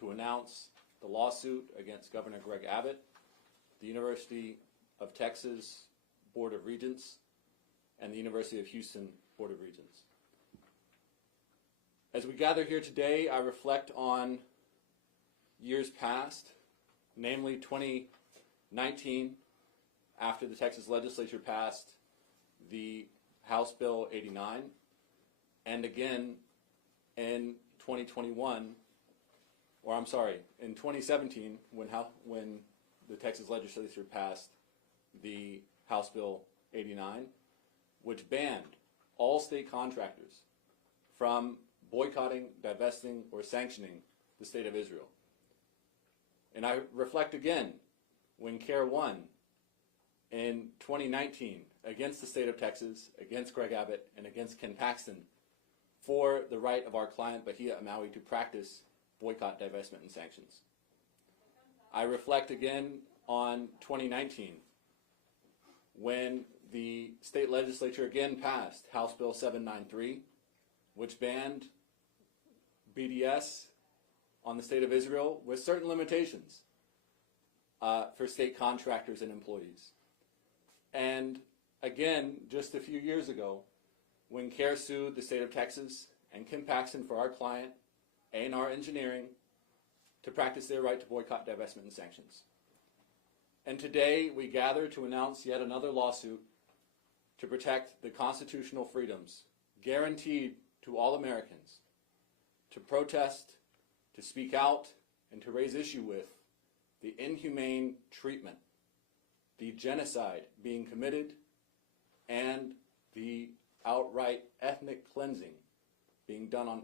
to announce the lawsuit against Governor Greg Abbott, the University of Texas Board of Regents, and the University of Houston Board of Regents. As we gather here today, I reflect on years past, namely 2019, after the Texas legislature passed the House Bill 89, and again in 2021, or I'm sorry, in 2017, when the Texas legislature passed the House Bill 89, which banned all state contractors from boycotting, divesting, or sanctioning the State of Israel. And I reflect again when CAIR won in 2019 against the state of Texas, against Greg Abbott, and against Ken Paxton for the right of our client Bahia Amawi to practice boycott, divestment, and sanctions. I reflect again on 2019 when the state legislature again passed House Bill 793, which banned BDS on the State of Israel with certain limitations for state contractors and employees. And again, just a few years ago, when CAIR sued the state of Texas and Ken Paxton for our client, A&R Engineering, to practice their right to boycott, divestment, and sanctions. And today we gather to announce yet another lawsuit to protect the constitutional freedoms guaranteed to all Americans to protest, to speak out, and to raise issue with the inhumane treatment, the genocide being committed, and the outright ethnic cleansing being done on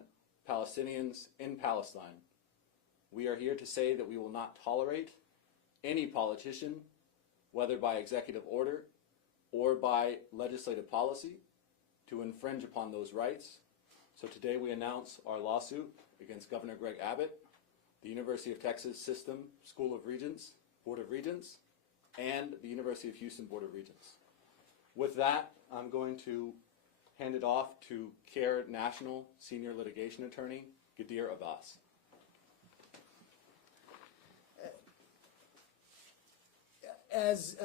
Palestinians in Palestine. We are here to say that we will not tolerate any politician, whether by executive order or by legislative policy, to infringe upon those rights. So today we announce our lawsuit against Governor Greg Abbott, the University of Texas System School of Regents, Board of Regents, and the University of Houston Board of Regents. With that, I'm going to hand it off to CAIR National Senior Litigation Attorney, Gadir Abbas. As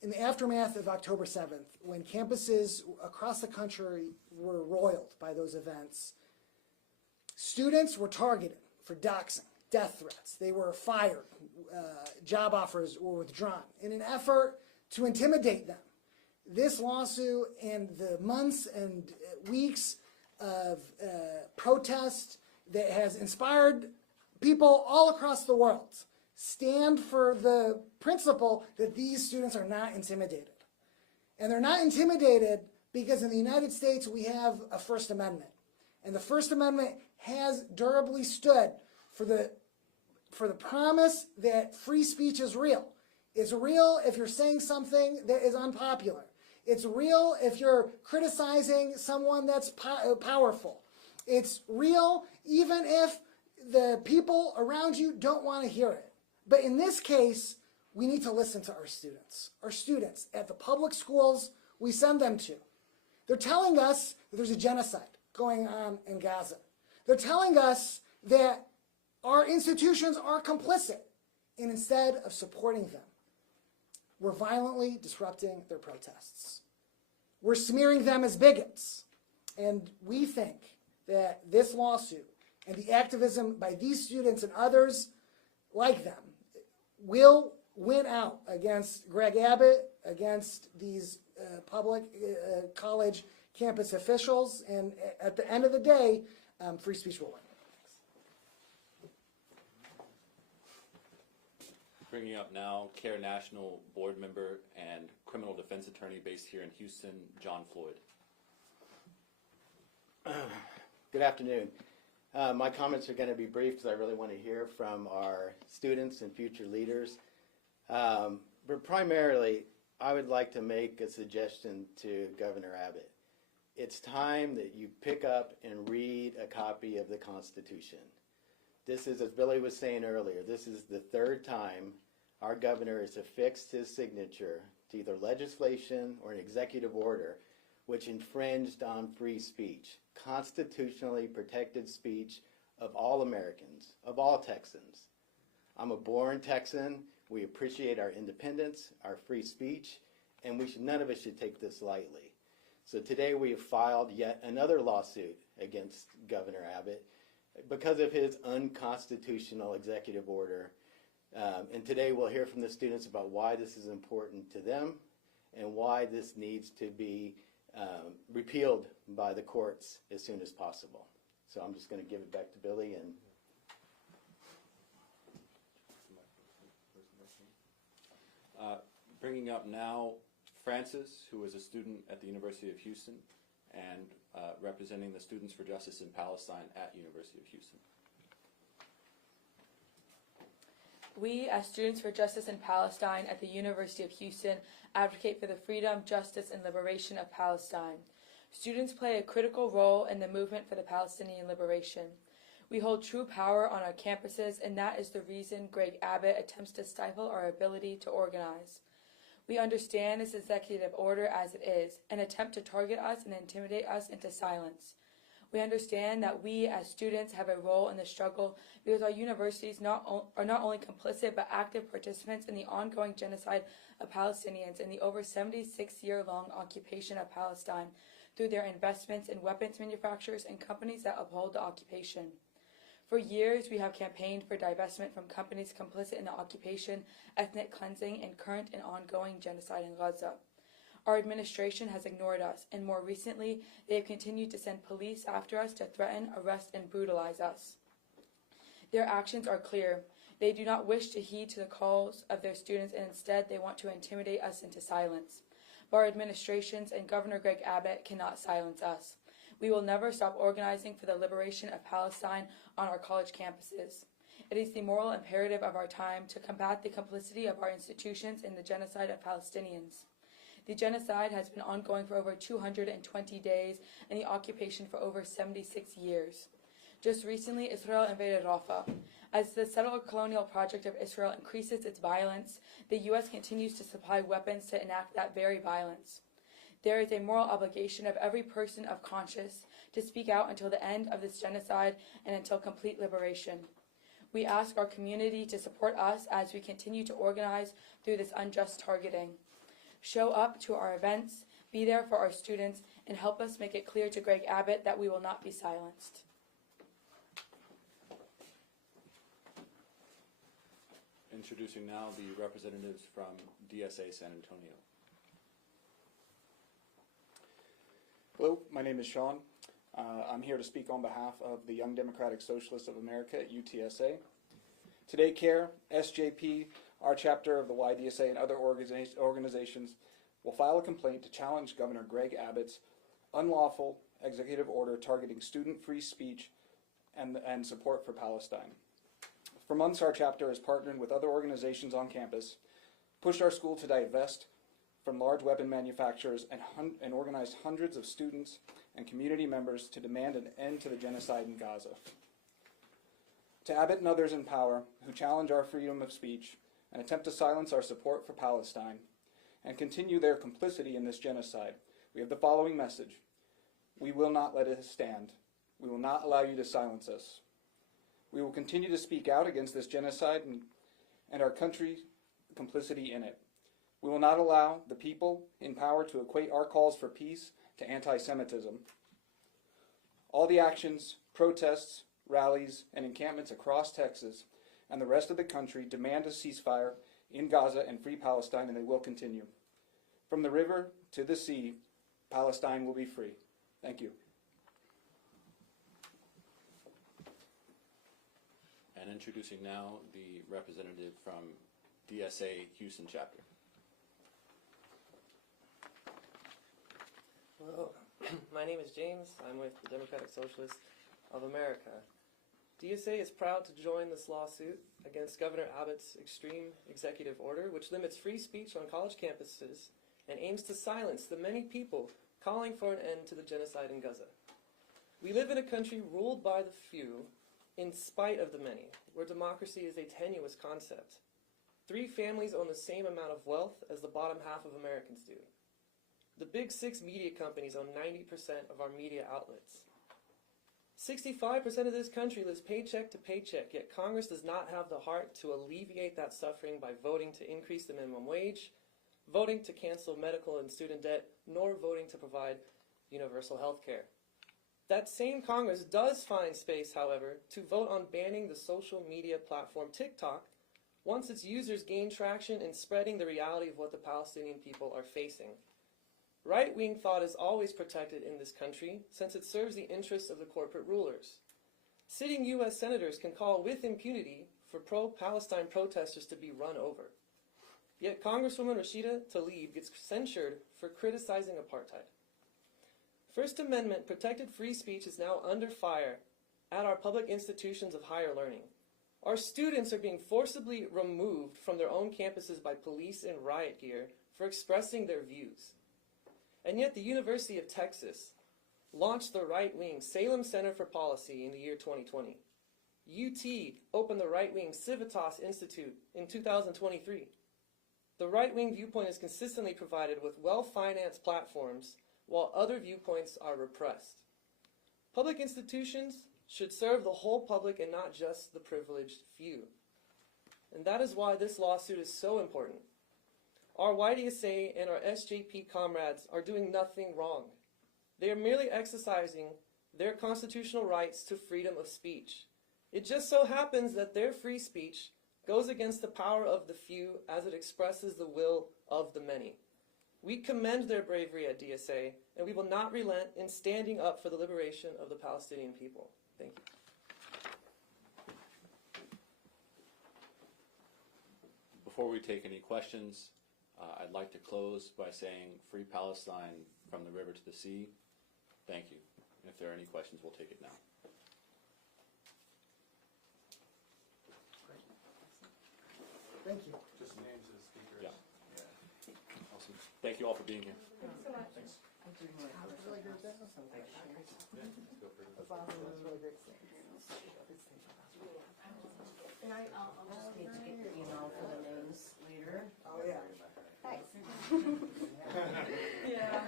in the aftermath of October 7th, when campuses across the country were roiled by those events, students were targeted for doxing, death threats. They were fired. Job offers were withdrawn in an effort to intimidate them. This lawsuit and the months and weeks of protest that has inspired people all across the world stand for the principle that these students are not intimidated. And they're not intimidated because in the United States we have a First Amendment. And the First Amendment has durably stood for the promise that free speech is real. It's real if you're saying something that is unpopular. It's real if you're criticizing someone that's powerful. It's real even if the people around you don't want to hear it. But in this case, we need to listen to our students. Our students at the public schools we send them to. They're telling us that there's a genocide going on in Gaza. They're telling us that our institutions are complicit. And instead of supporting them, we're violently disrupting their protests. We're smearing them as bigots. And we think that this lawsuit and the activism by these students and others like them will win out against Greg Abbott, against these public college campus officials, and at the end of the day, free speech will win. Bringing up now CAIR National Board Member and Criminal Defense Attorney based here in Houston, John Floyd. Good afternoon. My comments are going to be brief because I really want to hear from our students and future leaders. But primarily, I would like to make a suggestion to Governor Abbott. It's time that you pick up and read a copy of the Constitution. This is, as Billy was saying earlier, this is the third time our governor has affixed his signature to either legislation or an executive order which infringed on free speech, constitutionally protected speech of all Americans, of all Texans. I'm a born Texan. We appreciate our independence, our free speech, and none of us should take this lightly. So today we have filed yet another lawsuit against Governor Abbott because of his unconstitutional executive order. And today we'll hear from the students about why this is important to them and why this needs to be repealed by the courts as soon as possible. So I'm just going to give it back to Billy. And bringing up now Francis, who is a student at the University of Houston and representing the Students for Justice in Palestine at University of Houston. We, as Students for Justice in Palestine at the University of Houston, advocate for the freedom, justice, and liberation of Palestine. Students play a critical role in the movement for the Palestinian liberation. We hold true power on our campuses, and that is the reason Greg Abbott attempts to stifle our ability to organize. We understand this executive order as it is, an attempt to target us and intimidate us into silence. We understand that we as students have a role in the struggle because our universities are not only complicit but active participants in the ongoing genocide of Palestinians and the over 76-year-long occupation of Palestine through their investments in weapons manufacturers and companies that uphold the occupation. For years, we have campaigned for divestment from companies complicit in the occupation, ethnic cleansing, and current and ongoing genocide in Gaza. Our administration has ignored us, and more recently, they have continued to send police after us to threaten, arrest, and brutalize us. Their actions are clear. They do not wish to heed to the calls of their students, and instead they want to intimidate us into silence. But our administrations and Governor Greg Abbott cannot silence us. We will never stop organizing for the liberation of Palestine on our college campuses. It is the moral imperative of our time to combat the complicity of our institutions in the genocide of Palestinians. The genocide has been ongoing for over 220 days and the occupation for over 76 years. Just recently, Israel invaded Rafah. As the settler colonial project of Israel increases its violence, the U.S. continues to supply weapons to enact that very violence. There is a moral obligation of every person of conscience to speak out until the end of this genocide and until complete liberation. We ask our community to support us as we continue to organize through this unjust targeting. Show up to our events, be there for our students, and help us make it clear to Greg Abbott that we will not be silenced. Introducing now the representatives from DSA San Antonio. Hello, my name is Sean. I'm here to speak on behalf of the Young Democratic Socialists of America at UTSA. Today, CAIR, SJP, our chapter of the YDSA, and other organizations will file a complaint to challenge Governor Greg Abbott's unlawful executive order targeting student free speech and support for Palestine. For months, our chapter has partnered with other organizations on campus, pushed our school to divest from large weapon manufacturers, and organized hundreds of students and community members to demand an end to the genocide in Gaza. To Abbott and others in power who challenge our freedom of speech and attempt to silence our support for Palestine and continue their complicity in this genocide, we have the following message. We will not let it stand. We will not allow you to silence us. We will continue to speak out against this genocide and our country's complicity in it. We will not allow the people in power to equate our calls for peace to anti-Semitism. All the actions, protests, rallies, and encampments across Texas and the rest of the country demand a ceasefire in Gaza and free Palestine, and they will continue. From the river to the sea, Palestine will be free. Thank you. And introducing now the representative from DSA Houston chapter. Hello, my name is James. I'm with the Democratic Socialists of America. DSA is proud to join this lawsuit against Governor Abbott's extreme executive order, which limits free speech on college campuses and aims to silence the many people calling for an end to the genocide in Gaza. We live in a country ruled by the few in spite of the many, where democracy is a tenuous concept. 3 families own the same amount of wealth as the bottom half of Americans do. The big 6 media companies own 90% of our media outlets. 65% of this country lives paycheck to paycheck, yet Congress does not have the heart to alleviate that suffering by voting to increase the minimum wage, voting to cancel medical and student debt, nor voting to provide universal health care. That same Congress does find space, however, to vote on banning the social media platform TikTok once its users gain traction in spreading the reality of what the Palestinian people are facing. Right-wing thought is always protected in this country since it serves the interests of the corporate rulers. Sitting U.S. senators can call with impunity for pro-Palestine protesters to be run over. Yet Congresswoman Rashida Tlaib gets censured for criticizing apartheid. First Amendment protected free speech is now under fire at our public institutions of higher learning. Our students are being forcibly removed from their own campuses by police in riot gear for expressing their views. And yet the University of Texas launched the right-wing Salem Center for Policy in the year 2020. UT opened the right-wing Civitas Institute in 2023. The right-wing viewpoint is consistently provided with well-financed platforms while other viewpoints are repressed. Public institutions should serve the whole public and not just the privileged few. And that is why this lawsuit is so important. Our YDSA and our SJP comrades are doing nothing wrong. They are merely exercising their constitutional rights to freedom of speech. It just so happens that their free speech goes against the power of the few as it expresses the will of the many. We commend their bravery at DSA, and we will not relent in standing up for the liberation of the Palestinian people. Thank you. Before we take any questions, I'd like to close by saying free Palestine from the river to the sea. Thank you. And if there are any questions, we'll take it now. Thank you. Just names of the speakers. Yeah. Awesome. Thank you all for being here. Thanks so much. Thanks. That was really great. That was something. Go for it. That's awesome. That's really great. And I'll just need to get your email for the names later. Oh, yeah. Thanks. Yeah.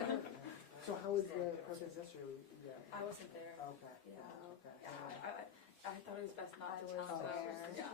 So how was the protest yesterday? Yeah. I wasn't there. Okay. Yeah. Okay. I thought it was best not to. I was so- there. Yeah.